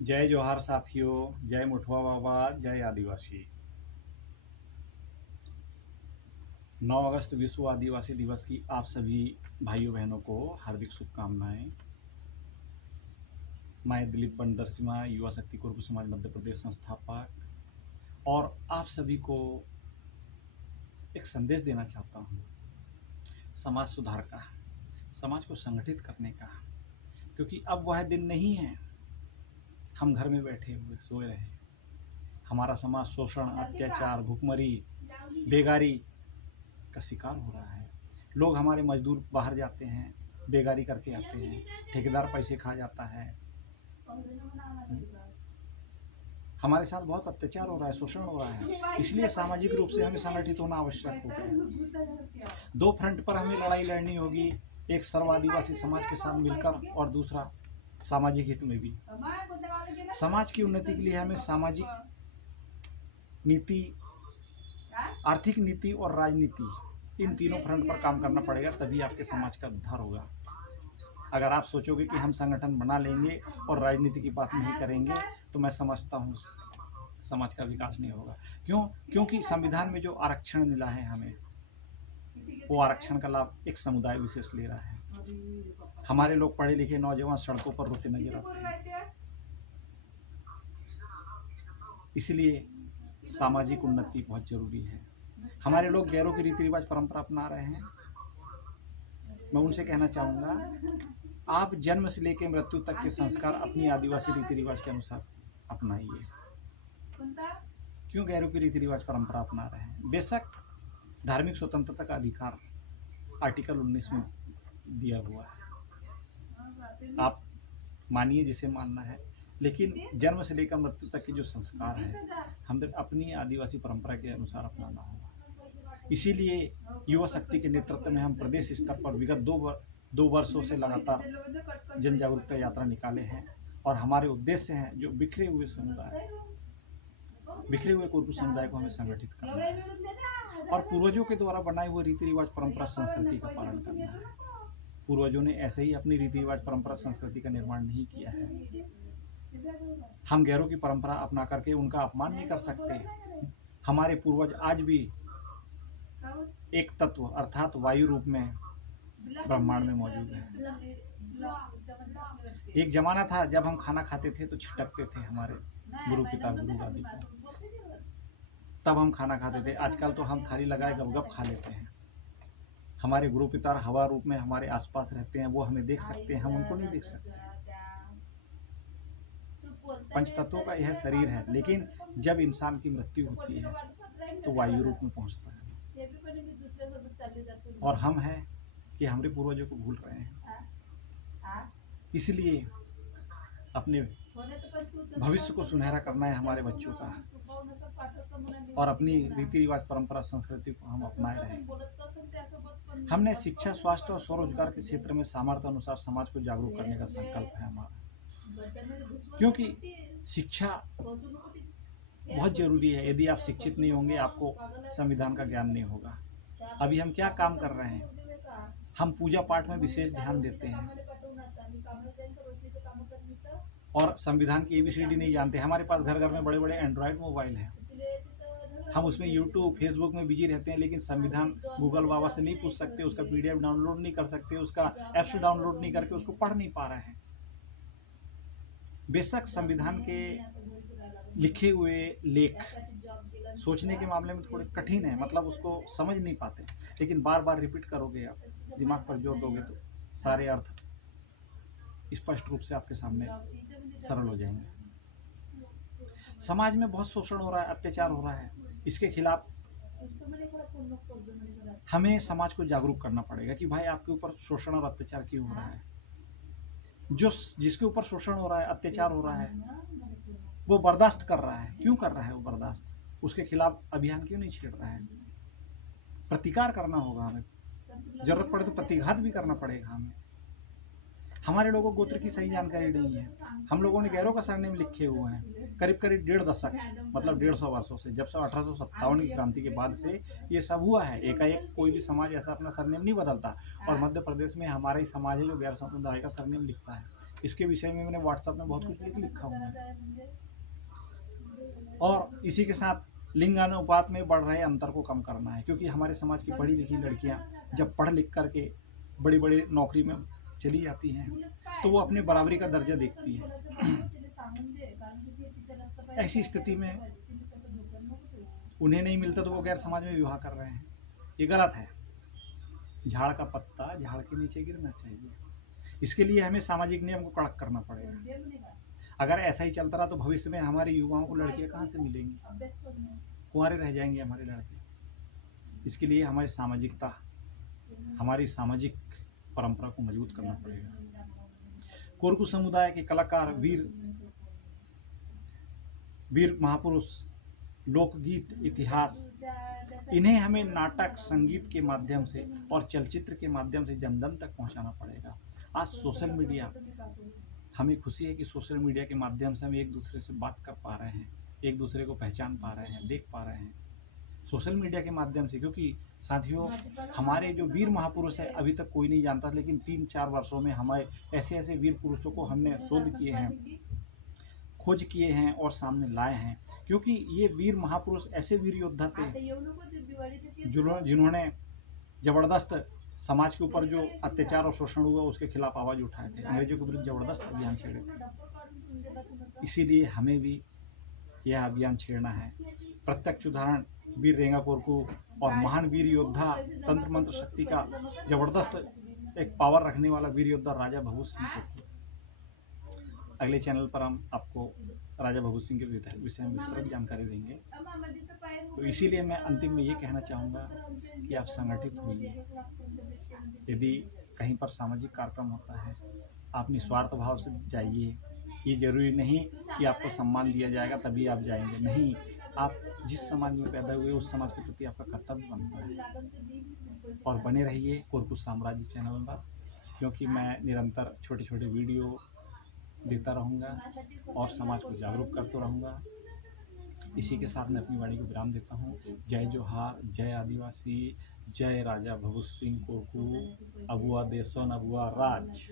जय जोहार साथियों, जय मुठवा बाबा, जय आदिवासी। 9 अगस्त विश्व आदिवासी दिवस की आप सभी भाइयों बहनों को हार्दिक शुभकामनाएं। मैं दिलीप बंदरसिम्हा, युवा शक्ति कुरुबु समाज मध्य प्रदेश संस्थापक, और आप सभी को एक संदेश देना चाहता हूं, समाज सुधार का, समाज को संगठित करने का। क्योंकि अब वह दिन नहीं है हम घर में बैठे हुए सोए रहे। हमारा समाज शोषण, अत्याचार, भुखमरी, बेगारी का शिकार हो रहा है। लोग हमारे मजदूर बाहर जाते हैं, बेगारी करके आते हैं, ठेकेदार पैसे खा जाता है। हमारे साथ बहुत अत्याचार हो रहा है, शोषण हो रहा है। इसलिए सामाजिक रूप से हमें संगठित होना आवश्यक हो गया। 2 फ्रंट पर हमें लड़ाई लड़नी होगी, एक सर्व आदिवासी समाज के साथ मिलकर और दूसरा सामाजिक हित में भी। समाज की उन्नति के लिए हमें सामाजिक नीति, आर्थिक नीति और राजनीति, इन तीनों फ्रंट पर काम करना पड़ेगा, तभी आपके समाज का उद्धार होगा। अगर आप सोचोगे कि हम संगठन बना लेंगे और राजनीति की बात नहीं करेंगे, तो मैं समझता हूँ समाज का विकास नहीं होगा। क्योंकि संविधान में जो आरक्षण मिला है हमें, वो आरक्षण का लाभ एक समुदाय विशेष ले रहा है। हमारे लोग पढ़े लिखे नौजवान सड़कों पर रोते नजर आते हैं। इसलिए सामाजिक उन्नति बहुत जरूरी है। हमारे लोग गैरों के रीति रिवाज परंपरा अपना रहे हैं। मैं उनसे कहना चाहूँगा, आप जन्म से लेकर मृत्यु तक के संस्कार अपनी आदिवासी रीति रिवाज के अनुसार अपनाइए। क्यों गैरों की रीति रिवाज परंपरा अपना रहे हैं? बेशक धार्मिक स्वतंत्रता का अधिकार आर्टिकल 19 में दिया हुआ है, आप मानिए जिसे मानना है, लेकिन जन्म से लेकर मृत्यु तक के जो संस्कार है हमें अपनी आदिवासी परंपरा के अनुसार अपनाना होगा। इसीलिए युवा शक्ति के नेतृत्व में हम प्रदेश स्तर पर विगत दो वर्षों से लगातार जन जागरूकता यात्रा निकाले हैं, और हमारे उद्देश्य हैं जो बिखरे हुए कुरुबु समुदाय को हमें संगठित करना है और पूर्वजों के द्वारा बनाए हुए रीति रिवाज परंपरा संस्कृति का पालन करना है। पूर्वजों ने ऐसे ही अपनी रीति रिवाज परंपरा संस्कृति का निर्माण नहीं किया है। हम गैरों की परंपरा अपना करके उनका अपमान नहीं कर सकते। हमारे पूर्वज आज भी एक तत्व अर्थात वायु रूप में ब्रह्मांड में मौजूद है। एक जमाना था जब हम खाना खाते थे तो छिटकते थे हमारे गुरु पिता गुरु दादी को, तब हम खाना खाते थे। आजकल तो हम थाली लगाए गपगप खा लेते हैं। हमारे गुरु पिता हवा रूप में हमारे आसपास रहते हैं, वो हमें देख सकते हैं, हम उनको नहीं देख सकते। पंच तत्वों का यह शरीर है, लेकिन जब इंसान की मृत्यु होती है तो वायु रूप में पहुंचता है। और हम हैं कि हमारे पूर्वजों को भूल रहे हैं। इसलिए अपने भविष्य को सुनहरा करना है हमारे बच्चों का, और अपनी रीति रिवाज परंपरा संस्कृति को हम अपनाए रहें। हमने शिक्षा, स्वास्थ्य और स्वरोजगार के क्षेत्र में सामर्थ्य अनुसार समाज को जागरूक करने का संकल्प है हमारा। क्योंकि शिक्षा बहुत जरूरी है। यदि आप शिक्षित नहीं होंगे, आपको संविधान का ज्ञान नहीं होगा। अभी हम क्या काम कर रहे हैं? हम पूजा पाठ में विशेष ध्यान देते हैं और संविधान की ABCD नहीं जानते। हमारे पास घर घर में बड़े बड़े एंड्रॉयड मोबाइल हैं, हम उसमें यूट्यूब फेसबुक में बिजी रहते हैं, लेकिन संविधान गूगल बाबा से नहीं पूछ सकते, उसका PDF डाउनलोड नहीं कर सकते, उसका ऐप्स डाउनलोड नहीं करके उसको पढ़ नहीं पा रहे हैं। बेशक संविधान के लिखे हुए लेख सोचने के मामले में थोड़े कठिन है, मतलब उसको समझ नहीं पाते, लेकिन बार बार रिपीट करोगे, आप दिमाग पर जोर दोगे तो सारे अर्थ स्पष्ट रूप से आपके सामने सरल हो जाएंगे। समाज में बहुत शोषण हो रहा है, अत्याचार हो रहा है, इसके खिलाफ हमें समाज को जागरूक करना पड़ेगा कि भाई आपके ऊपर शोषण और अत्याचार क्यों हो रहा है। जिसके ऊपर शोषण हो रहा है, अत्याचार हो रहा है, वो बर्दाश्त कर रहा है। क्यों कर रहा है वो बर्दाश्त? उसके खिलाफ अभियान क्यों नहीं छेड़ रहा है? प्रतिकार करना होगा हमें, जरूरत पड़े तो प्रतिघात भी करना पड़ेगा हमें। हमारे लोगों को गोत्र की सही जानकारी नहीं है। हम लोगों ने गैरों का सरनेम लिखे हुए हैं करीब 1.5 दशक, मतलब 150 वर्षों से, जब से 1857 की क्रांति के बाद से ये सब हुआ है। एकाएक कोई भी समाज ऐसा अपना सरनेम नहीं बदलता, और मध्य प्रदेश में हमारा ही समाज है जो गैर समुदाय का सरनेम लिखता है। इसके विषय में मैंने व्हाट्सएप में बहुत कुछ लिखा हुआ है। और इसी के साथ लिंगानुपात में बढ़ रहे अंतर को कम करना है, क्योंकि हमारे समाज की पढ़ी लिखी लड़कियां जब पढ़ लिख करके बड़ी बड़ी नौकरी में चली जाती हैं तो वो अपने बराबरी का दर्जा देखती है। ऐसी स्थिति में उन्हें नहीं मिलता तो वो गैर समाज में विवाह कर रहे हैं। ये गलत है। झाड़ का पत्ता झाड़ के नीचे गिरना चाहिए। इसके लिए हमें सामाजिक नियम को कड़क करना पड़ेगा। अगर ऐसा ही चलता रहा तो भविष्य में हमारे युवाओं को लड़कियां कहाँ से मिलेंगी, कुंवारे रह जाएंगे हमारे लड़के। इसके लिए हमारी सामाजिकता, हमारी सामाजिक परंपरा को मजबूत करना पड़ेगा। कोरकू समुदाय के कलाकार, वीर महापुरुष, लोकगीत, इतिहास, इन्हें हमें नाटक, संगीत के माध्यम से और चलचित्र के माध्यम से जन जन तक पहुंचाना पड़ेगा। आज सोशल मीडिया, हमें खुशी है कि सोशल मीडिया के माध्यम से हम एक दूसरे से बात कर पा रहे हैं, एक दूसरे को पहचान पा रहे हैं, देख पा रहे हैं सोशल मीडिया के माध्यम से। क्योंकि साथियों, हमारे जो वीर महापुरुष है अभी तक कोई नहीं जानता, लेकिन 3-4 वर्षों में हमारे ऐसे ऐसे वीर पुरुषों को हमने शोध किए हैं, खोज किए हैं और सामने लाए हैं। क्योंकि ये वीर महापुरुष ऐसे वीर योद्धा थे जिन्होंने जबरदस्त समाज के ऊपर जो अत्याचार और शोषण हुआ उसके खिलाफ आवाज उठाए थे, अंग्रेजों के विरुद्ध जबरदस्त अभियान छेड़े थे। इसीलिए हमें भी यह अभियान छेड़ना है। प्रत्यक्ष उदाहरण वीर रेंगा कोरकू और महान वीर योद्धा, तंत्र मंत्र शक्ति का जबरदस्त एक पावर रखने वाला वीर योद्धा राजा भगत सिंह कोरकू। अगले चैनल पर हम आपको राजा भगत सिंह के विषय में विस्तृत जानकारी देंगे। तो इसीलिए मैं अंतिम में ये कहना चाहूँगा कि आप संगठित होइए। यदि कहीं पर सामाजिक कार्यक्रम होता है, आप निस्वार्थ भाव से जाइए। ये जरूरी नहीं कि आपको सम्मान दिया जाएगा तभी आप जाएंगे, नहीं, आप जिस समाज में पैदा हुए उस समाज के प्रति आपका कर्तव्य बनता है। और बने रहिए कोरकू साम्राज्य चैनल पर, क्योंकि मैं निरंतर छोटे छोटे वीडियो देता रहूँगा और समाज को जागरूक करता रहूँगा। इसी के साथ मैं अपनी वाणी को विराम देता हूँ। जय जोहार, जय आदिवासी, जय राजा भगत सिंह कोरकू, अबुआ देशन अबुआ राज।